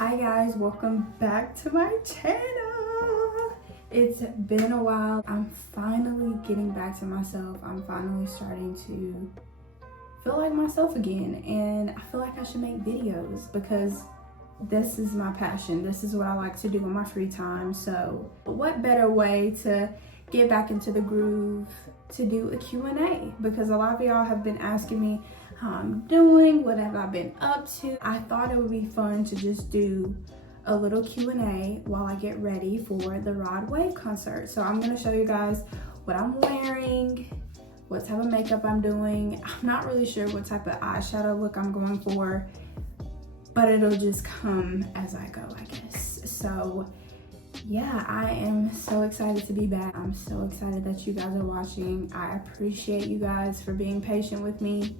Hi guys, welcome back to my channel. It's been a while. I'm finally getting back to myself. I'm finally starting to feel like myself again, and I feel like I should make videos because this is my passion. This is what I like to do in my free time. So what better way to get back into the groove to do a Q&A, because a lot of y'all have been asking me how I'm doing, what have I been up to. I thought it would be fun to just do a little Q&A while I get ready for the Rod Wave concert. So I'm gonna show you guys what I'm wearing, what type of makeup I'm doing. I'm not really sure what type of eyeshadow look I'm going for, but it'll just come as I go, I guess. So yeah, I am so excited to be back. I'm so excited that you guys are watching. I appreciate you guys for being patient with me.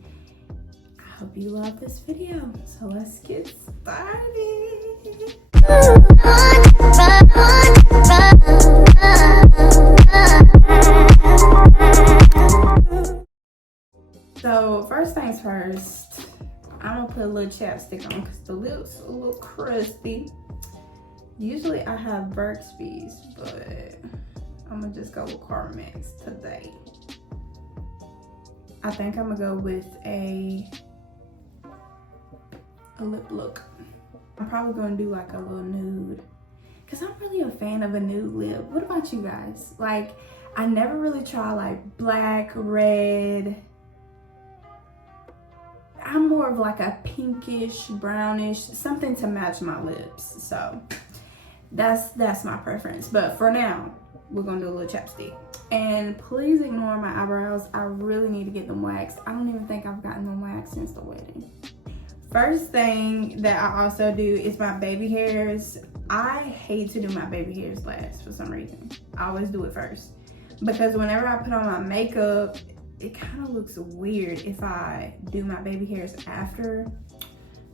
I hope you love this video. So let's get started. So first things first, I'm gonna put a little chapstick on because the lips are a little crusty. Usually I have Burt's Bees, but I'm gonna just go with Carmex today. I think I'm gonna go with a lip look. I'm probably gonna do like a little nude because I'm really a fan of a nude lip. What about you guys? Like, I never really try like black, red. I'm more of like a pinkish, brownish, something to match my lips. So that's my preference. But for now, we're gonna do a little chapstick. And please ignore my eyebrows. I really need to get them waxed. I don't even think I've gotten them waxed since the wedding. First thing that I also do is my baby hairs. I hate to do my baby hairs last for some reason. I always do it first, because whenever I put on my makeup, it kind of looks weird if I do my baby hairs after.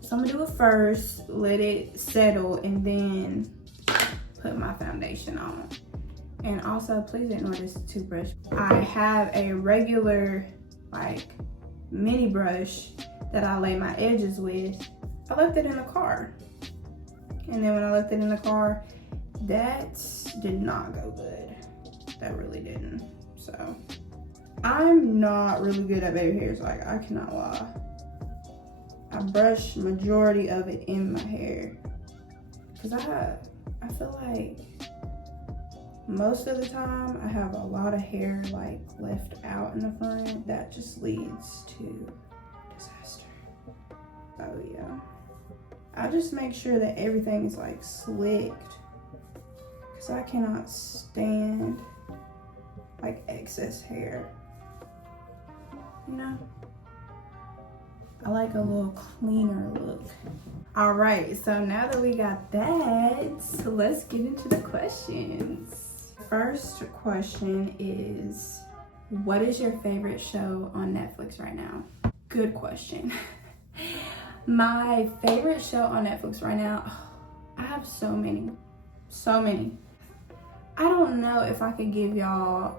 So I'm gonna do it first, let it settle, and then put my foundation on. And also, please ignore this toothbrush. I have a regular like mini brush that I lay my edges with. I left it in the car, and then when I left it in the car, that did not go good. That really didn't. So I'm not really good at baby hairs, like I cannot lie. I brush majority of it in my hair because I feel like most of the time I have a lot of hair like left out in the front. That just leads to disaster. Oh yeah. I just make sure that everything is like slicked because I cannot stand like excess hair. You know? I like a little cleaner look. All right, so now that we got that, let's get into the questions. First question is, what is your favorite show on Netflix right now? Good question. My favorite show on Netflix right now, I have so many. I don't know if I could give y'all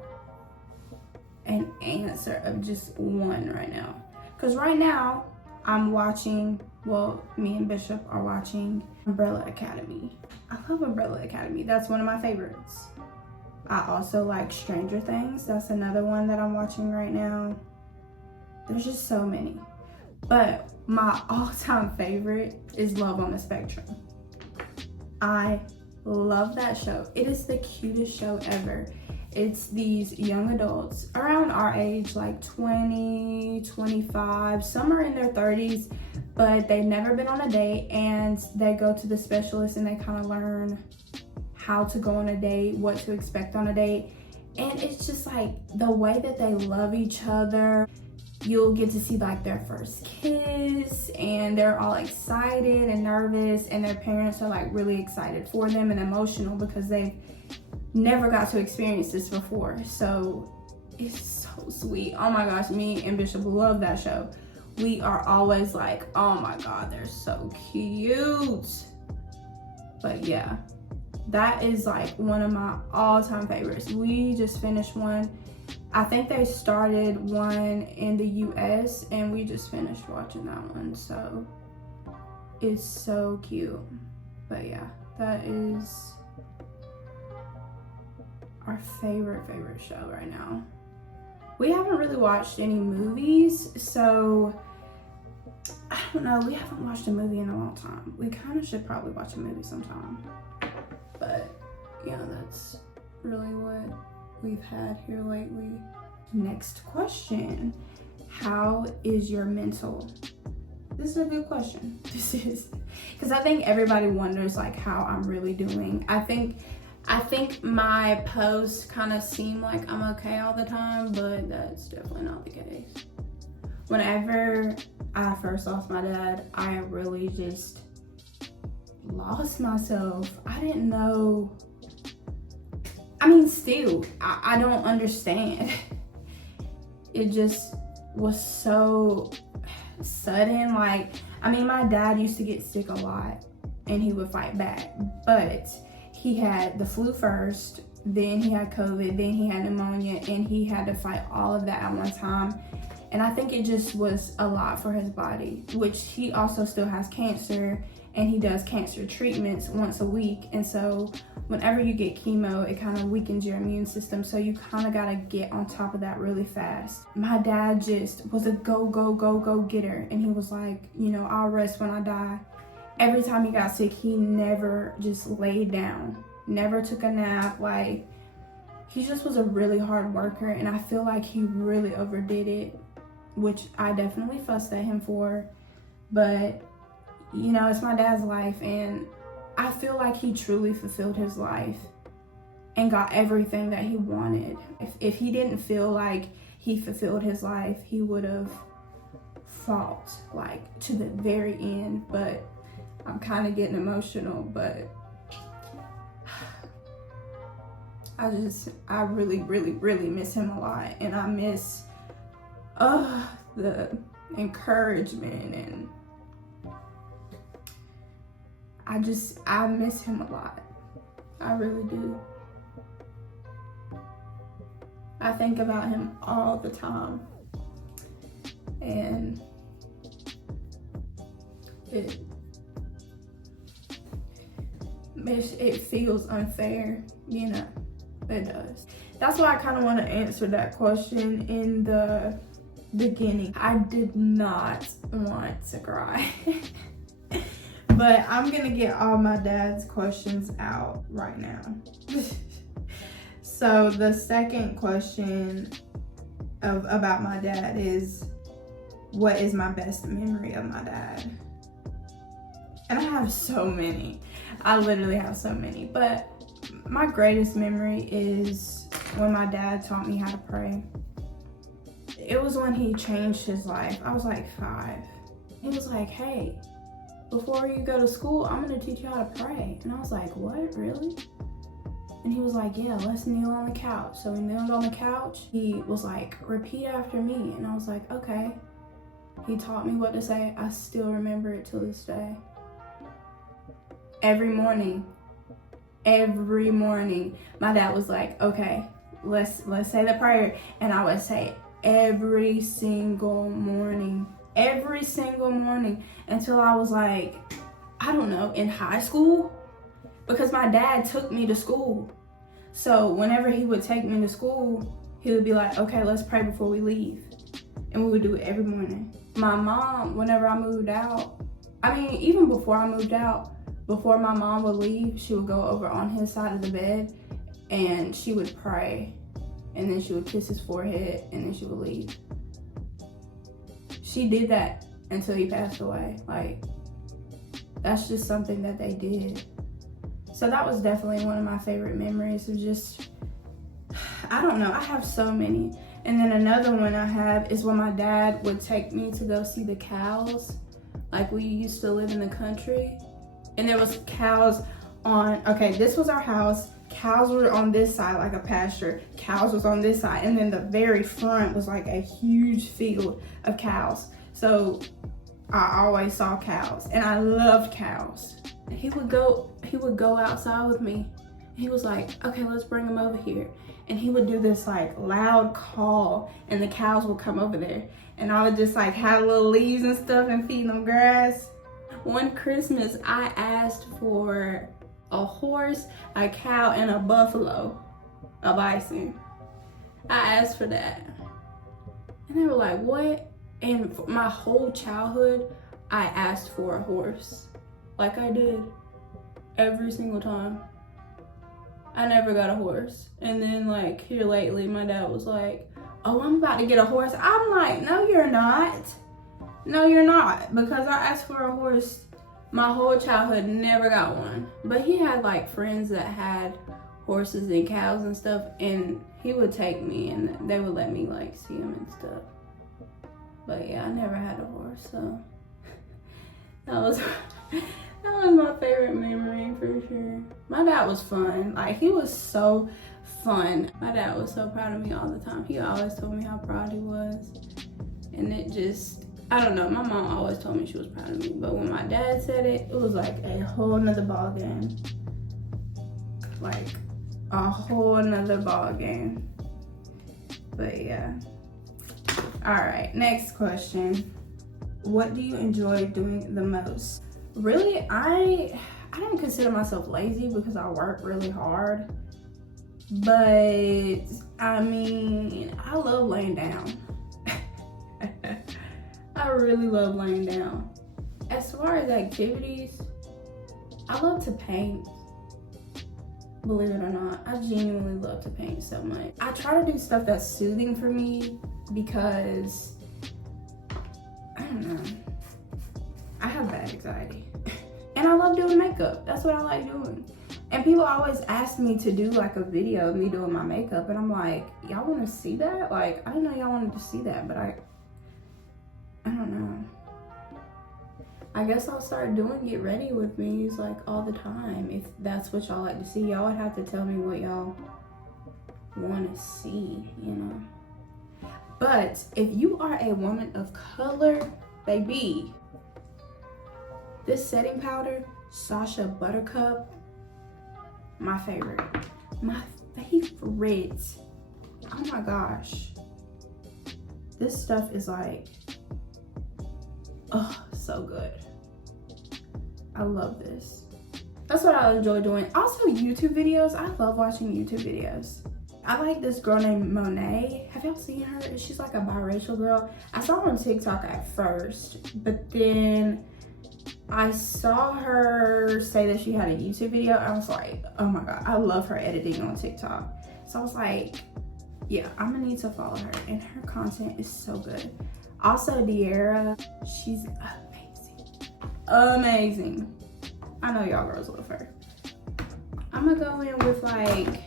an answer of just one right now. Because right now, I'm watching, well, me and Bishop are watching Umbrella Academy. I love Umbrella Academy. That's one of my favorites. I also like Stranger Things. That's another one that I'm watching right now. There's just so many. But my all-time favorite is Love on the Spectrum. I love that show. It is the cutest show ever. It's these young adults around our age, like 20, 25, some are in their 30s, but they've never been on a date, and they go to the specialist and they kind of learn how to go on a date, what to expect on a date. And it's just like the way that they love each other. You'll get to see like their first kiss, and they're all excited and nervous, and their parents are like really excited for them and emotional because they've never got to experience this before. So it's so sweet. Oh my gosh, me and Bishop love that show. We are always like, oh my God, they're so cute. But yeah, that is like one of my all-time favorites. We just finished one. I think they started one in the US and we just finished watching that one. So it's so cute. But yeah, that is our favorite show right now. We haven't really watched any movies, so I don't know. We haven't watched a movie in a long time. We kind of should probably watch a movie sometime. But yeah, that's really what we've had here lately. Next question. How is your mental? This is a good question. This is, because I think everybody wonders like how I'm really doing. I think my posts kind of seem like I'm okay all the time, but that's definitely not the case. Whenever I first lost my dad, I really just lost myself. I didn't know. I mean, still, I don't understand. It just was so sudden. Like, I mean, my dad used to get sick a lot and he would fight back, but he had the flu first, then he had COVID, then he had pneumonia, and he had to fight all of that at one time. And I think it just was a lot for his body, which he also still has cancer, and he does cancer treatments once a week. And so whenever you get chemo, it kind of weakens your immune system. So you kind of got to get on top of that really fast. My dad just was a go getter. And he was like, you know, I'll rest when I die. Every time he got sick, he never just laid down, never took a nap. Like, he just was a really hard worker. And I feel like he really overdid it, which I definitely fussed at him for. But, you know, it's my dad's life, and I feel like he truly fulfilled his life and got everything that he wanted. If he didn't feel like he fulfilled his life, he would have fought like to the very end. But I'm kind of getting emotional, but I really miss him a lot. And I miss the encouragement, and I miss him a lot. I really do. I think about him all the time, and it feels unfair, you know. It does. That's why I kind of want to answer that question in the beginning. I did not want to cry. But I'm gonna get all my dad's questions out right now. So the second question about my dad is, what is my best memory of my dad? And I have so many. I literally have so many. But my greatest memory is when my dad taught me how to pray. It was when he changed his life. I was like 5. He was like, hey, before you go to school, I'm gonna teach you how to pray. And I was like, what, really? And he was like, yeah, let's kneel on the couch. So we kneeled on the couch. He was like, repeat after me. And I was like, okay. He taught me what to say. I still remember it till this day. Every morning, my dad was like, okay, let's say the prayer. And I would say every single morning until I was like, I don't know, in high school, because my dad took me to school. So whenever he would take me to school, he would be like, okay, let's pray before we leave. And we would do it every morning. My mom, whenever I moved out, I mean, even before I moved out, before my mom would leave, she would go over on his side of the bed and she would pray, and then she would kiss his forehead, and then she would leave. She did that until he passed away. Like, that's just something that they did. So that was definitely one of my favorite memories of just, I don't know, I have so many. And then another one I have is when my dad would take me to go see the cows. Like, we used to live in the country, and there was cows on, okay, this was our house. Cows were on this side, like a pasture. Cows was on this side. And then the very front was like a huge field of cows. So I always saw cows, and I loved cows. He would go outside with me. He was like, okay, let's bring them over here. And he would do this like loud call, and the cows would come over there. And I would just like have little leaves and stuff and feed them grass. One Christmas, I asked for a horse, a cow, and a buffalo of icing. I asked for that. And they were like, what? And for my whole childhood, I asked for a horse. Like I did. Every single time. I never got a horse. And then like here lately, my dad was like, oh, I'm about to get a horse. I'm like, no, you're not. No, you're not. Because I asked for a horse my whole childhood, never got one. But he had like friends that had horses and cows and stuff, and he would take me and they would let me like see them and stuff. But yeah, I never had a horse, so that was my favorite memory for sure. My dad was fun. Like, he was so fun. My dad was so proud of me all the time. He always told me how proud he was. And it just, I don't know, my mom always told me she was proud of me. But when my dad said it, it was like a whole nother ball game. Like, a whole nother ball game. But yeah. All right, next question. What do you enjoy doing the most? Really, I don't consider myself lazy because I work really hard. But I mean, I love laying down. I really love laying down. As far as activities, I love to paint. Believe it or not, I genuinely love to paint so much. I try to do stuff that's soothing for me because, I don't know, I have bad anxiety. And I love doing makeup. That's what I like doing. And people always ask me to do like a video of me doing my makeup, and I'm like, y'all want to see that? Like, I didn't know y'all wanted to see that, but I don't know. I guess I'll start doing Get Ready With Me's like all the time. If that's what y'all like to see, y'all would have to tell me what y'all want to see, you know. But if you are a woman of color, baby, this setting powder, Sasha Buttercup, my favorite. My favorite. Oh my gosh. This stuff is like, oh, so good. I love this. That's what I enjoy doing. Also, YouTube videos. I love watching YouTube videos. I like this girl named Monet. Have y'all seen her? She's like a biracial girl. I saw her on TikTok at first, but then I saw her say that she had a YouTube video. I was like, oh my God, I love her editing on TikTok. So I was like, yeah, I'm gonna need to follow her, and her content is so good. Also, De'Ara, she's amazing. I know y'all girls love her. I'm gonna go in with like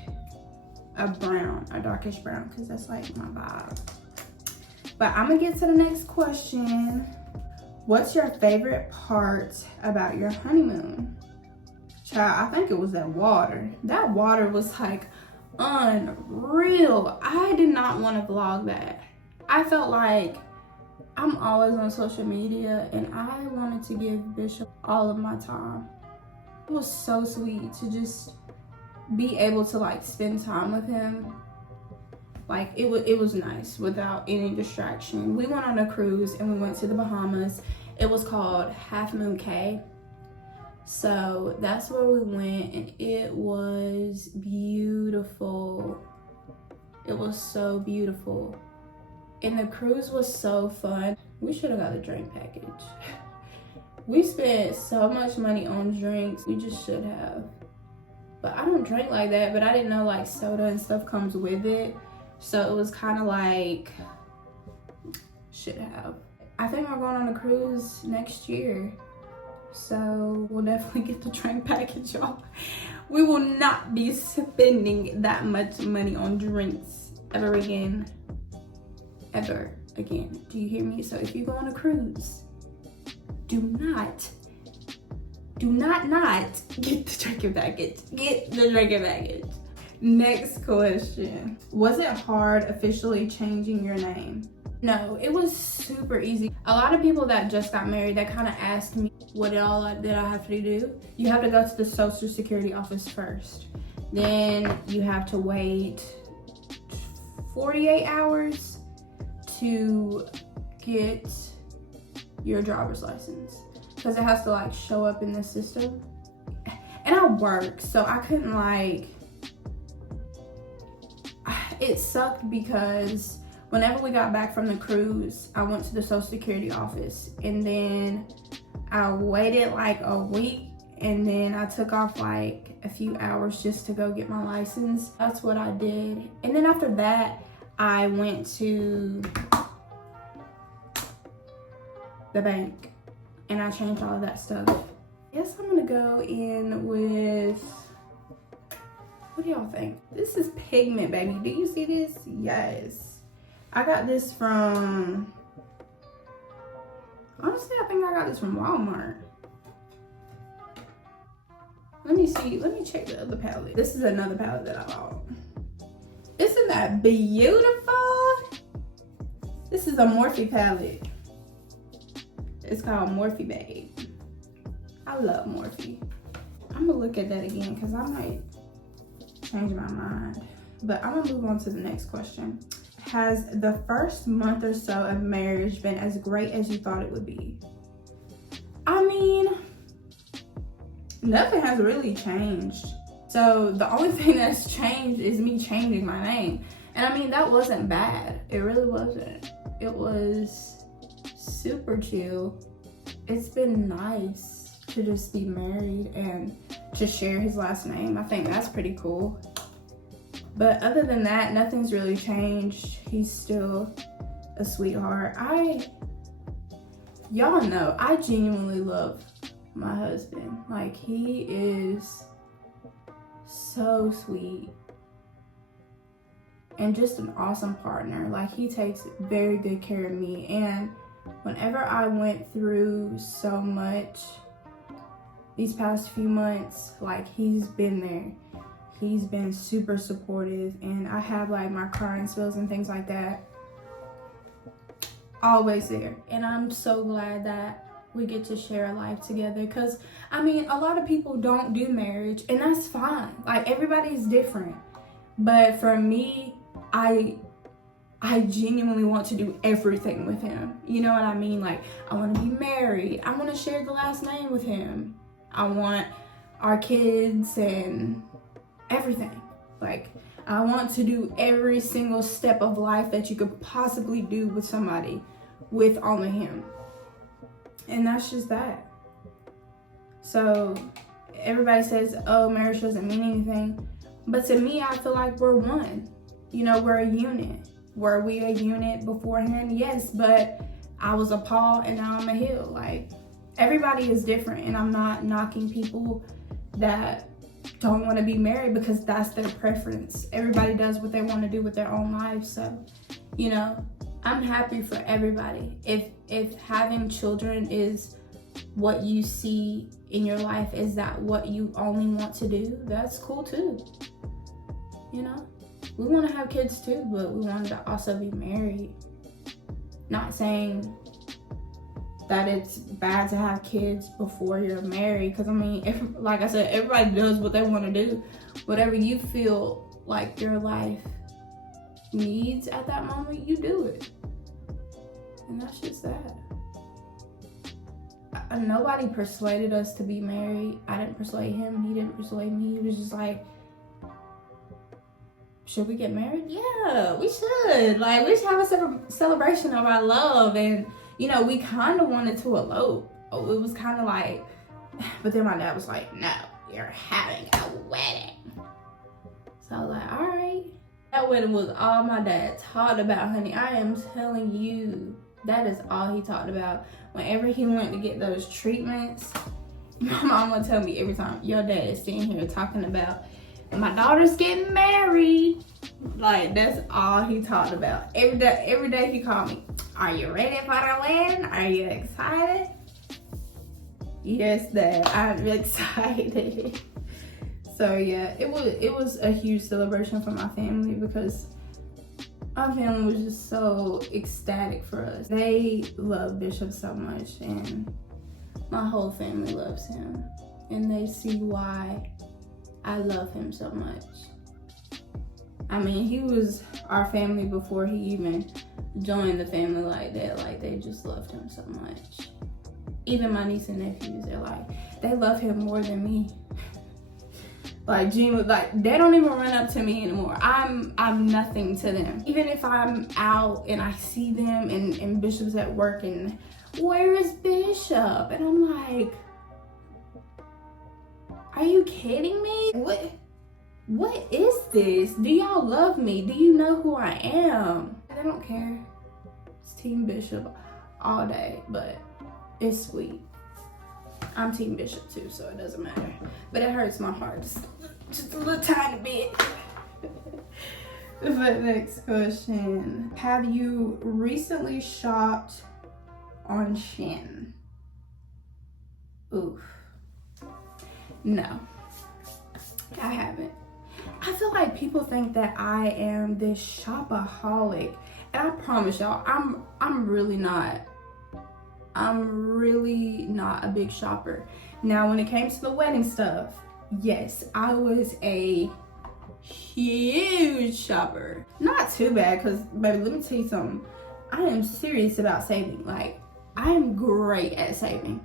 a brown, a darkish brown, because that's like my vibe. But I'm gonna get to the next question. What's your favorite part about your honeymoon? Child, I think it was that water. That water was like unreal. I did not want to vlog that. I felt like I'm always on social media and I wanted to give Bishop all of my time. It was so sweet to just be able to like spend time with him. Like it was nice without any distraction. We went on a cruise and we went to the Bahamas. It was called Half Moon Cay. So that's where we went, and it was beautiful. It was so beautiful. And the cruise was so fun. We should have got a drink package. We spent so much money on drinks. We just should have. But I don't drink like that, but I didn't know like soda and stuff comes with it. So it was kind of like, should have. I think we're going on a cruise next year. So we'll definitely get the drink package, y'all. We will not be spending that much money on drinks ever again. Ever again. Do you hear me? So if you go on a cruise, do not get the drinking package. Get the drinking package. Next question. Was it hard officially changing your name? No, it was super easy. A lot of people that just got married, that kind of asked me what all did I have to do. You have to go to the Social Security office first. Then you have to wait 48 hours to get your driver's license. because it has to like show up in the system. And I work, so I couldn't like, it sucked because whenever we got back from the cruise, I went to the Social Security office, and then I waited like a week, and then I took off like a few hours just to go get my license. That's what I did. And then after that, I went to the bank and I changed all of that stuff. Yes, I'm gonna go in with, what do y'all think? This is pigment, baby. Do you see this? Yes. I got this from, honestly, I think I got this from Walmart. Let me see, let me check the other palette. This is another palette that I bought. Isn't that beautiful? This is a Morphe palette. It's called Morphe Babe. I love Morphe. I'm gonna look at that again because I might change my mind. But I'm gonna move on to the next question. Has the first month or so of marriage been as great as you thought it would be? I mean, nothing has really changed. So the only thing that's changed is me changing my name. And I mean, that wasn't bad. It really wasn't. It was super chill. It's been nice to just be married and to share his last name. I think that's pretty cool. But other than that, nothing's really changed. He's still a sweetheart. Y'all know, I genuinely love my husband. Like, he is so sweet and just an awesome partner. Like, he takes very good care of me. And whenever I went through so much these past few months, like, he's been there. He's been super supportive, and I have like my crying spells and things like that. Always there. And I'm so glad that we get to share a life together, because I mean, a lot of people don't do marriage, and that's fine. Like, everybody's different. But for me, I genuinely want to do everything with him. You know what I mean? Like, I want to be married. I want to share the last name with him. I want our kids and everything. Like, I want to do every single step of life that you could possibly do with somebody with only him. And that's just that. So everybody says, oh, marriage doesn't mean anything. But to me, I feel like we're one. You know, we're a unit. Were we a unit beforehand? Yes, but I was a Paul and now I'm a Hill. Like, everybody is different, and I'm not knocking people that don't want to be married, because that's their preference. Everybody does what they want to do with their own lives. So, you know, I'm happy for everybody. If having children is what you see in your life, is that what you only want to do, that's cool too. You know, we want to have kids too, but we want to also be married. Not saying that it's bad to have kids before you're married, because I mean, like I said, everybody does what they want to do. Whatever you feel like your life needs at that moment, you do it. And that's just that. Nobody persuaded us to be married. I didn't persuade him. He didn't persuade me. He was just like, should we get married? Yeah, we should. Like, we should have a celebration of our love. And you know, we kind of wanted to elope. Oh, it was kind of like, but then my dad was like, no, you're having a wedding. So I was like, all right. That wedding was all my dad talked about, honey. I am telling you, that is all he talked about. Whenever he went to get those treatments, my mom would tell me every time, your dad is sitting here talking about, my daughter's getting married. Like, that's all he talked about. Every day he called me, are you ready for the wedding? Are you excited? Yes, Dad, I'm excited. So yeah, it was a huge celebration for my family, because my family was just so ecstatic for us. They love Bishop so much, and my whole family loves him, and they see why I love him so much. I mean, he was our family before he even joined the family like that. Like, they just loved him so much. Even my niece and nephews, they're like, they love him more than me. Like, Gene, like, they don't even run up to me anymore. I'm nothing to them. Even if I'm out and I see them and Bishop's at work and, where is Bishop? And I'm like, are you kidding me? What is this? Do y'all love me? Do you know who I am? They don't care. It's Team Bishop all day, but it's sweet. I'm Team Bishop too, so it doesn't matter. But it hurts my heart just a little tiny bit. But next question. Have you recently shopped on Shein? Oof. No, I haven't. I feel like people think that I am this shopaholic, and I promise y'all, I'm really not. I'm really not a big shopper. Now, when it came to the wedding stuff, yes, I was a huge shopper. Not too bad, because, baby, let me tell you something. I am serious about saving. Like, I am great at saving.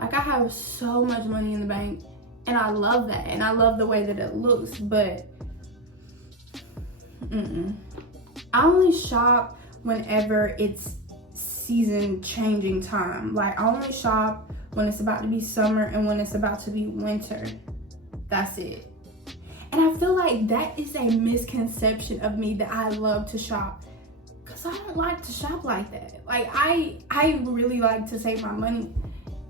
Like, I have so much money in the bank, and I love that, and I love the way that it looks, but I only shop whenever it's season changing time. Like, I only shop when it's about to be summer and when it's about to be winter. That's it. And I feel like that is a misconception of me, that I love to shop, because I don't like to shop like that. Like, I really like to save my money,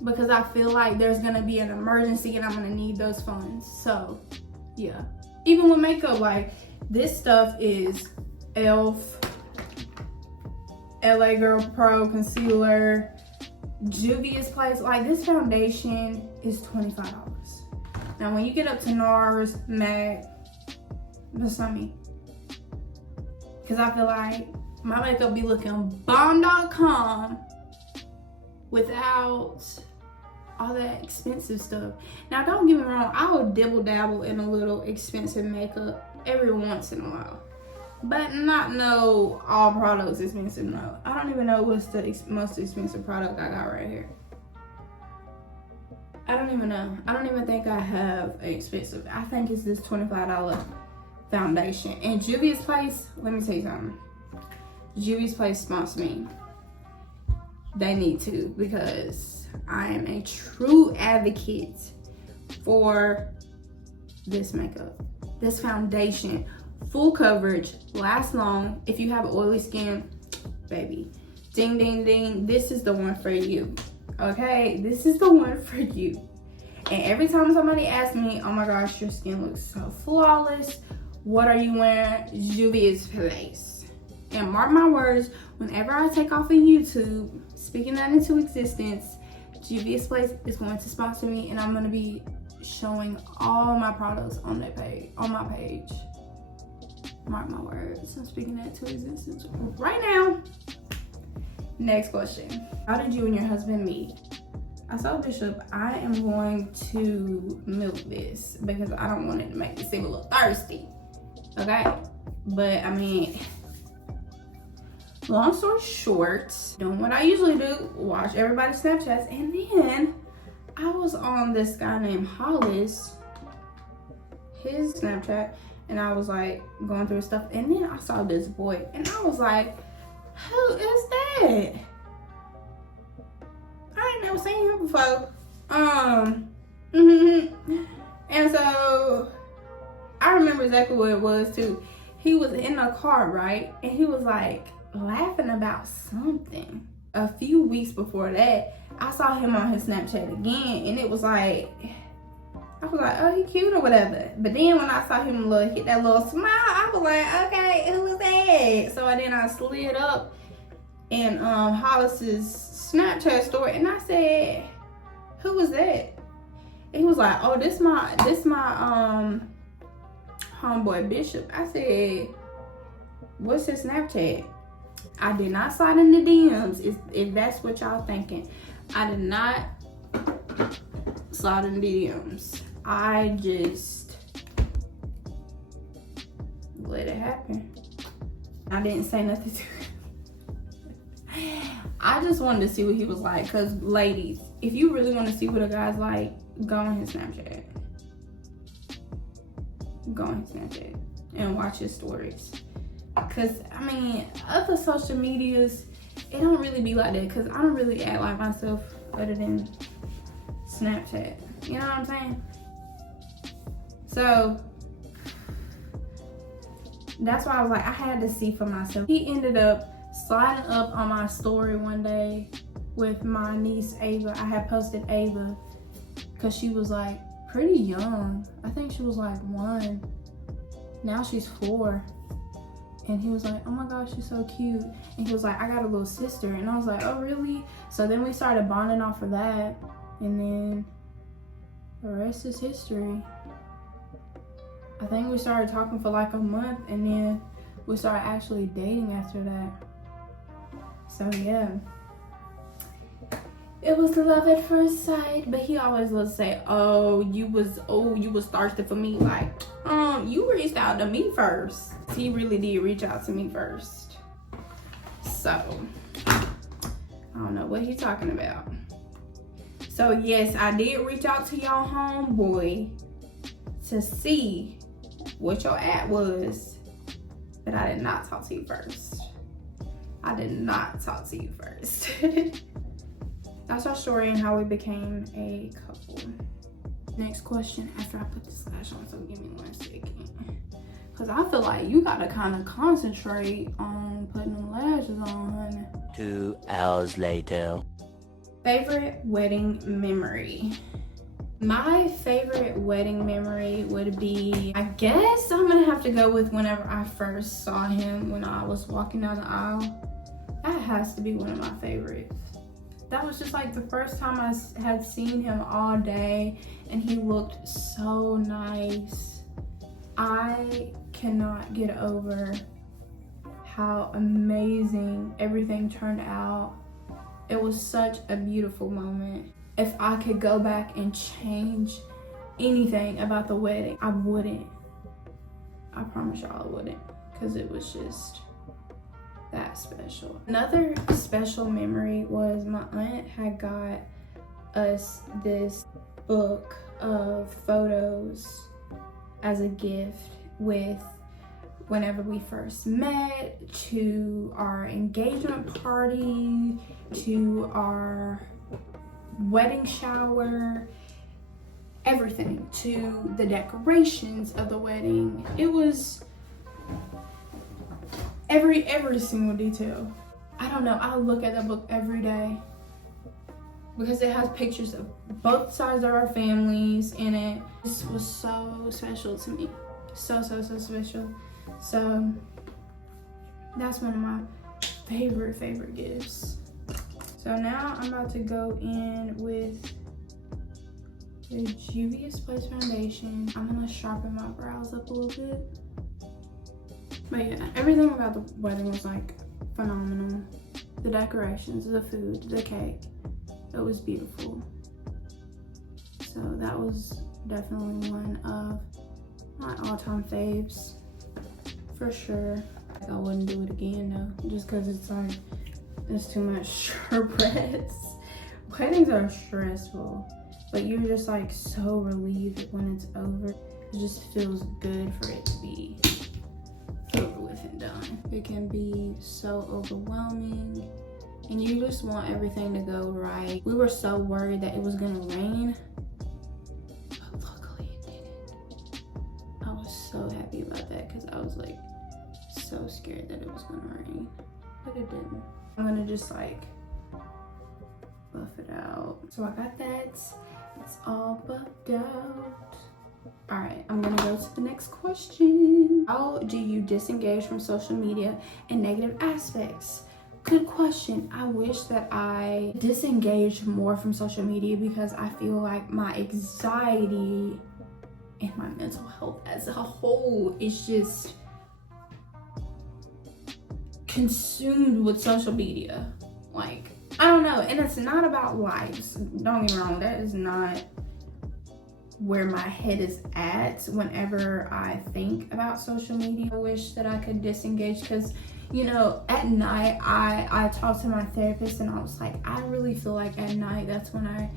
because I feel like there's gonna be an emergency and I'm gonna need those funds. So yeah, even with makeup, like, this stuff is e.l.f. LA Girl Pro Concealer, Juvia's Place. Like, this foundation is $25. Now, when you get up to NARS, MAC, that's not me. Because I feel like my makeup be looking bomb.com without all that expensive stuff. Now, don't get me wrong, I will dibble dabble in a little expensive makeup every once in a while. But not no all products expensive, no. I don't even know what's the most expensive product I got right here. I don't even know. I don't even think I have an expensive. I think it's this $25 foundation. And Juvia's Place, let me tell you something. Juvia's Place sponsor me. They need to, because I am a true advocate for this makeup. This foundation. Full coverage, lasts long. If you have oily skin, baby, ding, ding, ding, this is the one for you, okay? This is the one for you. And every time somebody asks me, oh my gosh, your skin looks so flawless, what are you wearing? Juvia's Place. And mark my words, whenever I take off of YouTube, speaking that into existence, Juvia's Place is going to sponsor me, and I'm going to be showing all my products on that page, on my page. Mark my words, I'm speaking that to existence right now. Next question. How did you and your husband meet? I told Bishop I am going to milk this because I don't want it to make me seem a little thirsty. Okay? But I mean, long story short, doing what I usually do, watch everybody's Snapchats, and then I was on this guy named Hollis, his Snapchat, and I was like going through stuff, and then I saw this boy, and I was like, who is that? I ain't never seen him before. And so I remember exactly what it was too. He was in a car, right? And he was like laughing about something. A few weeks before that, I saw him on his Snapchat again, and it was like, I was like, oh, he cute or whatever. But then when I saw him hit that little smile, I was like, okay, who was that? So then I slid up in Hollis's Snapchat story, and I said, who was that? And he was like, oh, this my homeboy Bishop. I said, what's his Snapchat? I did not slide in the DMs, if that's what y'all thinking. I did not slide in the DMs. I just let it happen. I didn't say nothing to him. I just wanted to see what he was like. Because, ladies, if you really want to see what a guy's like, go on his Snapchat. Go on his Snapchat and watch his stories. Because, I mean, other social medias, it don't really be like that. Because I don't really act like myself other than Snapchat. You know what I'm saying? So, that's why I was like, I had to see for myself. He ended up sliding up on my story one day with my niece Ava. I had posted Ava because she was like pretty young. I think she was like 1. Now she's 4. And he was like, oh my gosh, she's so cute. And he was like, I got a little sister. And I was like, oh really? So then we started bonding off of that. And then the rest is history. I think we started talking for like a month, and then we started actually dating after that. So yeah, it was love at first sight. But he always would say, oh, you was thirsty for me. Like, you reached out to me first. He really did reach out to me first. So I don't know what he's talking about. So yes, I did reach out to y'all homeboy to see what your ad was, but I did not talk to you first. I did not talk to you first. That's our story and how we became a couple. Next question after I put the slash on, so give me 1 second. Cause I feel like you gotta kind of concentrate on putting the lashes on, honey. 2 hours later. Favorite wedding memory. My favorite wedding memory would be, I guess I'm gonna have to go with whenever I first saw him when I was walking down the aisle. That has to be one of my favorites. That was just like the first time I had seen him all day, and he looked so nice. I cannot get over how amazing everything turned out. It was such a beautiful moment. If I could go back and change anything about the wedding, I wouldn't. I promise y'all I wouldn't, because it was just that special. Another special memory was my aunt had got us this book of photos as a gift, with whenever we first met, to our engagement party, to our wedding shower, everything, to the decorations of the wedding. It was every single detail. I don't know, I look at that book every day because it has pictures of both sides of our families in it. This was so special to me. So special. So that's one of my favorite gifts. So now I'm about to go in with the Juvia's Place foundation. I'm gonna sharpen my brows up a little bit. But yeah, everything about the wedding was like phenomenal. The decorations, the food, the cake, it was beautiful. So that was definitely one of my all-time faves, for sure. I wouldn't do it again though, just because it's like, it's too much stress. Weddings are stressful, but you're just like so relieved when it's over. It just feels good for it to be over with and done. It can be so overwhelming, and you just want everything to go right. We were so worried that it was gonna rain, but luckily it didn't. I was so happy about that because I was like so scared that it was gonna rain, but it didn't. I'm gonna just like buff it out. So I got that, it's all buffed out. All right, I'm gonna go to the next question. How do you disengage from social media and negative aspects? Good question. I wish that I disengaged more from social media because I feel like my anxiety and my mental health as a whole is just consumed with social media. Like, I don't know, and it's not about likes. Don't get me wrong, that is not where my head is at whenever I think about social media. I wish that I could disengage, because you know, at night I talked to my therapist and I was like, I really feel like at night that's when I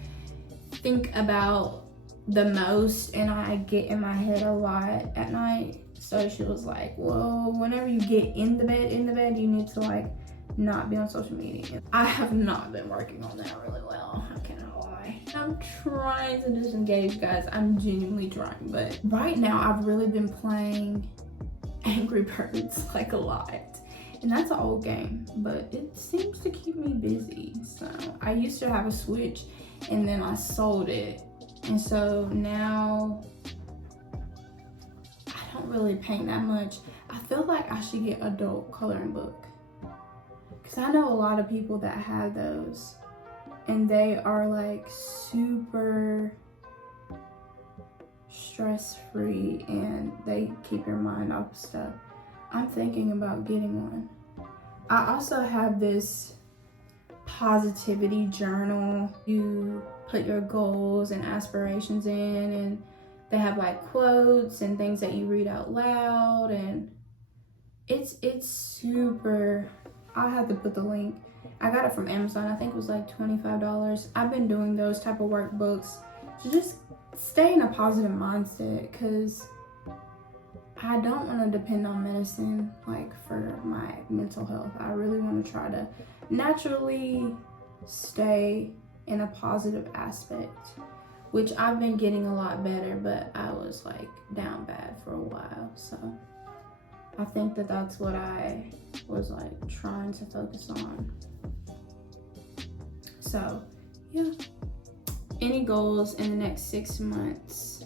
think about the most and I get in my head a lot at night. So she was like, well, whenever you get in the bed, you need to like not be on social media. I have not been working on that really well, I cannot lie. I'm trying to disengage, guys. I'm genuinely trying, but right now I've really been playing Angry Birds like a lot. And that's an old game, but it seems to keep me busy. So I used to have a Switch and then I sold it. And so now I don't really paint that much. I feel like I should get adult coloring book, because I know a lot of people that have those and they are like super stress-free and they keep your mind off stuff. I'm thinking about getting one. I also have this positivity journal. You put your goals and aspirations in, and they have like quotes and things that you read out loud, and it's super. I have to put the link. I got it from Amazon. I think it was like $25. I've been doing those type of workbooks to just stay in a positive mindset, because I don't want to depend on medicine like for my mental health. I really want to try to naturally stay in a positive aspect, which I've been getting a lot better, but I was like down bad for a while. So I think that that's what I was like trying to focus on. So yeah, any goals in the next 6 months?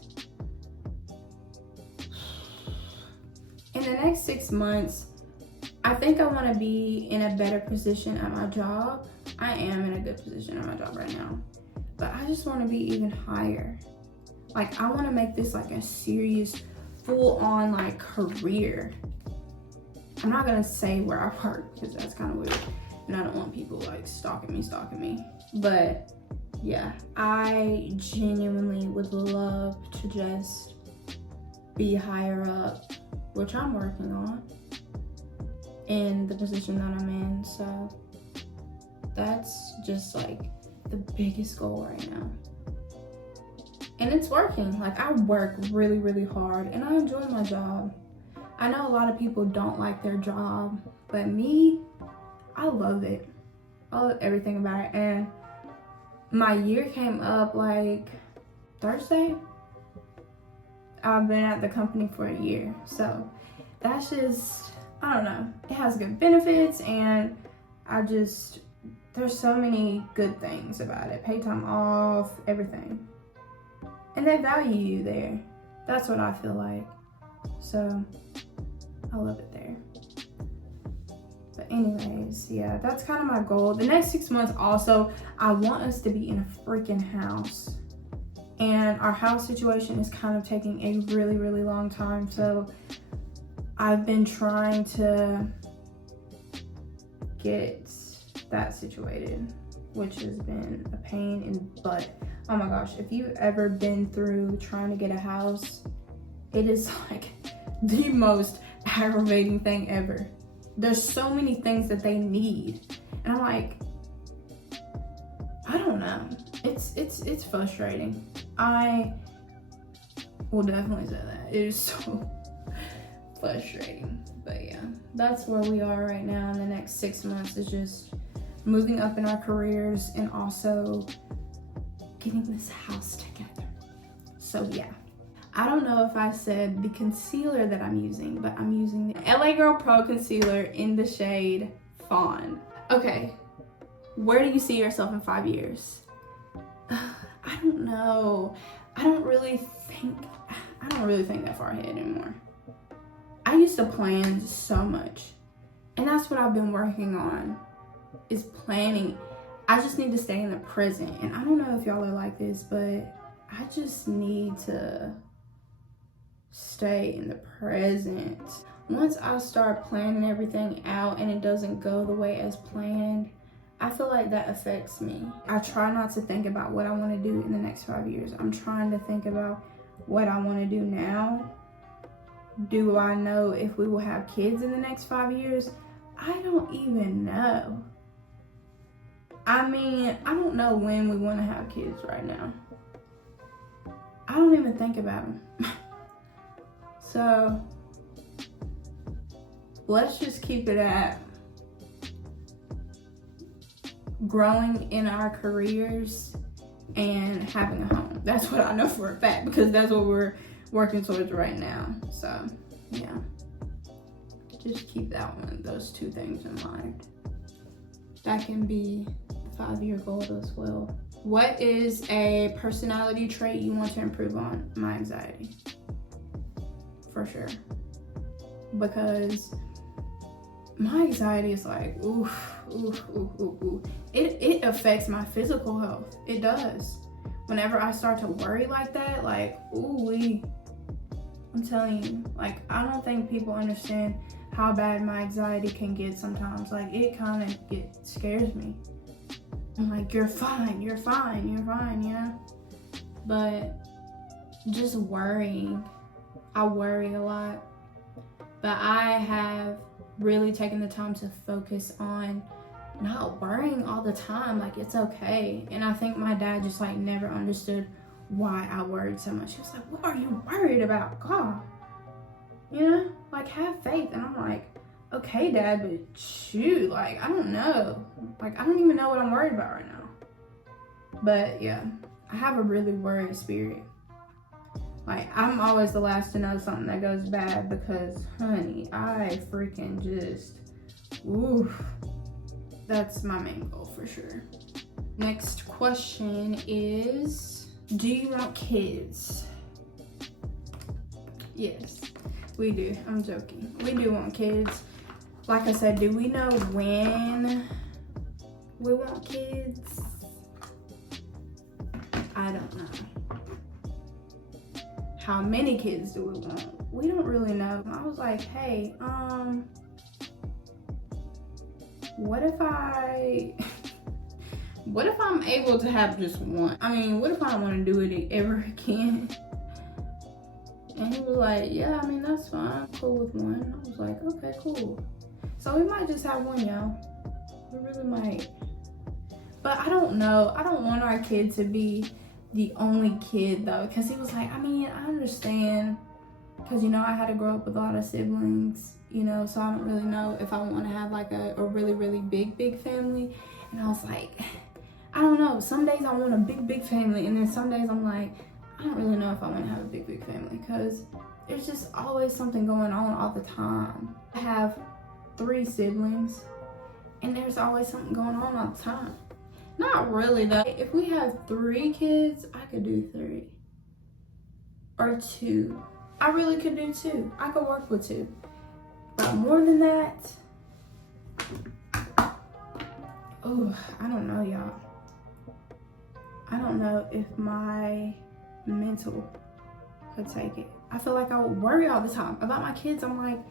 In the next 6 months, I think I want to be in a better position at my job. I am in a good position at my job right now, but I just want to be even higher. Like, I want to make this like a serious, full-on like career. I'm not gonna say where I work because that's kind of weird, and I don't want people like stalking me. But yeah, I genuinely would love to just be higher up, which I'm working on, in the position that I'm in. So that's just like the biggest goal right now. And it's working. Like, I work really, really hard and I enjoy my job. I know a lot of people don't like their job, but me, I love it. I love everything about it. And my year came up like Thursday. I've been at the company for a year, so that's just, I don't know, it has good benefits, and there's so many good things about it. Paid time off, everything, and they value you there. That's what I feel like, so I love it there. But anyways, yeah, that's kind of my goal. The next 6 months also, I want us to be in a freaking house. And our house situation is kind of taking a really, really long time. So I've been trying to get that situated, which has been a pain in the butt. Oh my gosh, if you've ever been through trying to get a house, it is like the most aggravating thing ever. There's so many things that they need. And I'm like, I don't know. It's frustrating. I will definitely say that. It is so frustrating. But yeah, that's where we are right now. In the next 6 months is just moving up in our careers and also getting this house together. So yeah. I don't know if I said the concealer that I'm using, but I'm using the LA Girl Pro Concealer in the shade Fawn. Okay, where do you see yourself in 5 years? I don't know. I don't really think that far ahead anymore. I used to plan so much, and that's what I've been working on, is planning. I just need to stay in the present, and I don't know if y'all are like this, but I just need to stay in the present. Once I start planning everything out and it doesn't go the way as planned, I feel like that affects me. I try not to think about what I want to do in the next 5 years. I'm trying to think about what I want to do now. Do I know if we will have kids in the next 5 years? I don't even know. I mean, I don't know when we want to have kids right now. I don't even think about them. So, let's just keep it at growing in our careers and having a home. That's what I know for a fact, because that's what we're working towards right now. So, yeah. Just keep those two things in mind. That can be a 5-year goal as well. What is a personality trait you want to improve on? My anxiety. For sure. Because my anxiety is like, oof. It affects my physical health. It does. Whenever I start to worry like that, like, I'm telling you, like, I don't think people understand how bad my anxiety can get sometimes. Like, it kind of scares me. I'm like, you're fine, you know? But just worrying, I worry a lot. But I have really taken the time to focus on not worrying all the time. Like, it's okay. And I think my dad just like never understood why I worried so much. He was like, what are you worried about? God, you know, like, have faith. And I'm like, okay, Dad, but shoot, like, I don't know. Like, I don't even know what I'm worried about right now. But yeah, I have a really worried spirit. Like, I'm always the last to know something that goes bad because, honey, I freaking just, that's my main goal for sure. Next question is, do you want kids? Yes, we do. I'm joking. We do want kids. Like I said, do we know when we want kids? I don't know. How many kids do we want? We don't really know. I was like, hey, what if I'm able to have just one? I mean, what if I don't want to do it ever again? And he was like, yeah, I mean, that's fine. I'm cool with one. I was like, okay, cool. So we might just have one, y'all. We really might. But I don't know. I don't want our kid to be the only kid, though. Because he was like, I mean, I understand. Because, you know, I had to grow up with a lot of siblings, you know. So I don't really know if I want to have, like, a really, really big family. And I was like, I don't know. Some days I want a big family. And then some days I'm like, I don't really know if I want to have a big family. Because there's just always something going on all the time. I have 3 siblings. And there's always something going on all the time. Not really, though. If we have 3 kids, I could do 3. Or 2. I really could do 2. I could work with 2. But more than that, oh, I don't know, y'all. I don't know if my mental could take it. I feel like I would worry all the time about my kids. I'm like,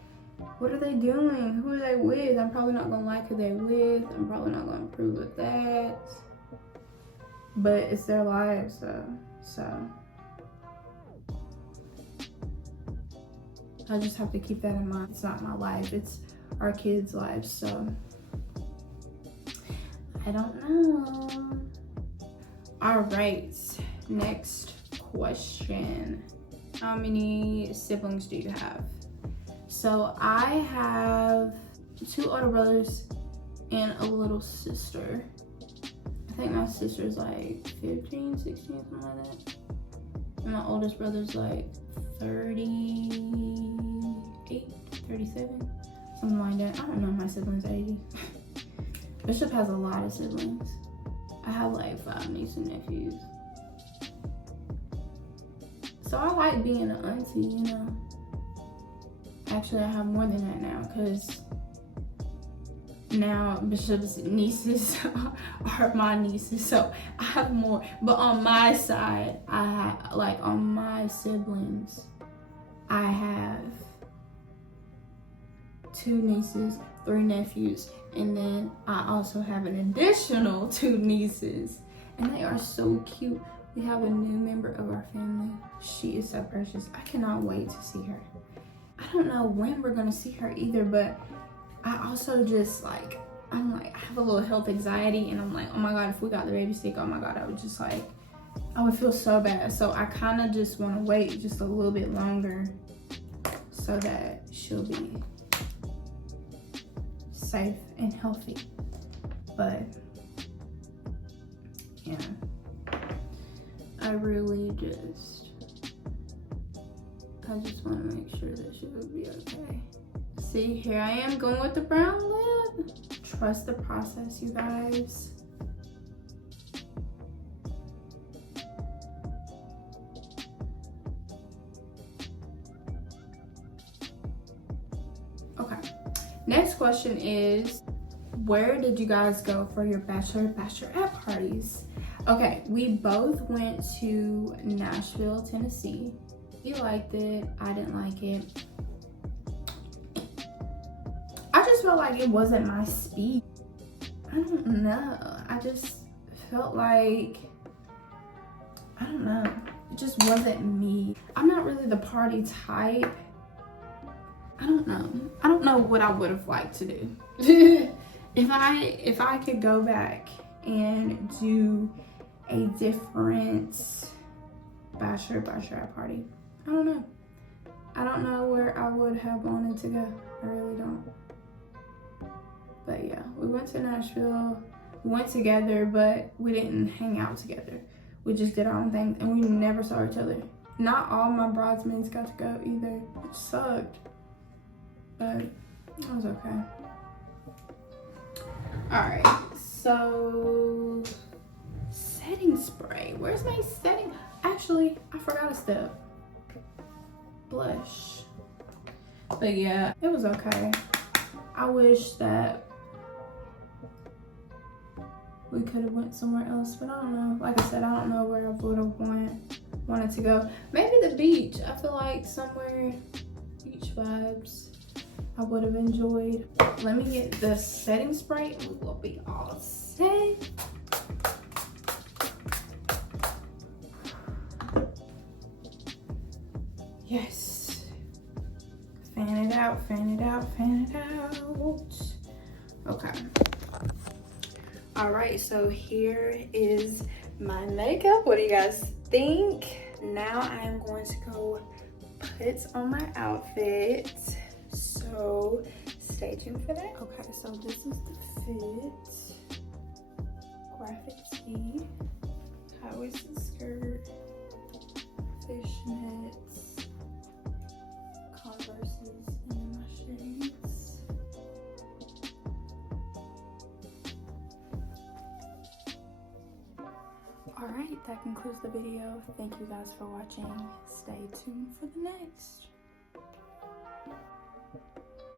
what are they doing? Who are they with? I'm probably not gonna like who they're with. I'm probably not gonna approve of that. But it's their lives, so I just have to keep that in mind. It's not my life, it's our kids' lives, so I don't know. All right, next question. How many siblings do you have? So I have 2 older brothers and a little sister. I think my sister's like 15, 16, something like that. And my oldest brother's like 38, 37, something like that. I don't know my siblings' age. Bishop has a lot of siblings. I have like 5 nieces and nephews. So I like being an auntie, you know. Actually, I have more than that now, because now Bishop's nieces are my nieces, so I have more. But on my side, I have, like, on my siblings, I have 2 nieces 3 nephews, and then I also have an additional 2 nieces, and they are so cute. We have a new member of our family. She is so precious. I cannot wait to see her. I don't know when we're gonna see her either, but I also just like, I have a little health anxiety, and I'm like, oh my God, if we got the baby sick, oh my God, I would feel so bad. So I kind of just want to wait just a little bit longer so that she'll be safe and healthy. But yeah, I just want to make sure that she will be okay. See, here I am going with the brown lip. Trust the process, you guys. Okay, next question is, where did you guys go for your bachelorette parties? Okay, we both went to Nashville, Tennessee. He liked it, I didn't like it. I just felt like it wasn't my speed. I don't know, I just felt like, I don't know, it just wasn't me. I'm not really the party type. I don't know what I would have liked to do. If I could go back and do a different bachelorette party, I don't know. I don't know where I would have wanted to go. I really don't. But yeah, we went to Nashville. We went together, but we didn't hang out together. We just did our own thing, and we never saw each other. Not all my bridesmaids got to go either, which sucked. But it was okay. Alright, so setting spray. Where's my setting? Actually, I forgot a step. Blush. But yeah, it was okay. I wish that we could have went somewhere else, but I don't know. Like I said, I don't know where I would have wanted to go. Maybe the beach. I feel like somewhere beach vibes I would have enjoyed. Let me get the setting spray and we will be all set. Yes. Fan it out, fan it out, fan it out. Okay. All right, so here is my makeup. What do you guys think? Now I'm going to go put on my outfit. So stay tuned for that. Okay, so this is the fit. Graphic tee, high-waisted skirt, fishnets, Converses, and then my shades. Alright, that concludes the video. Thank you guys for watching. Stay tuned for the next.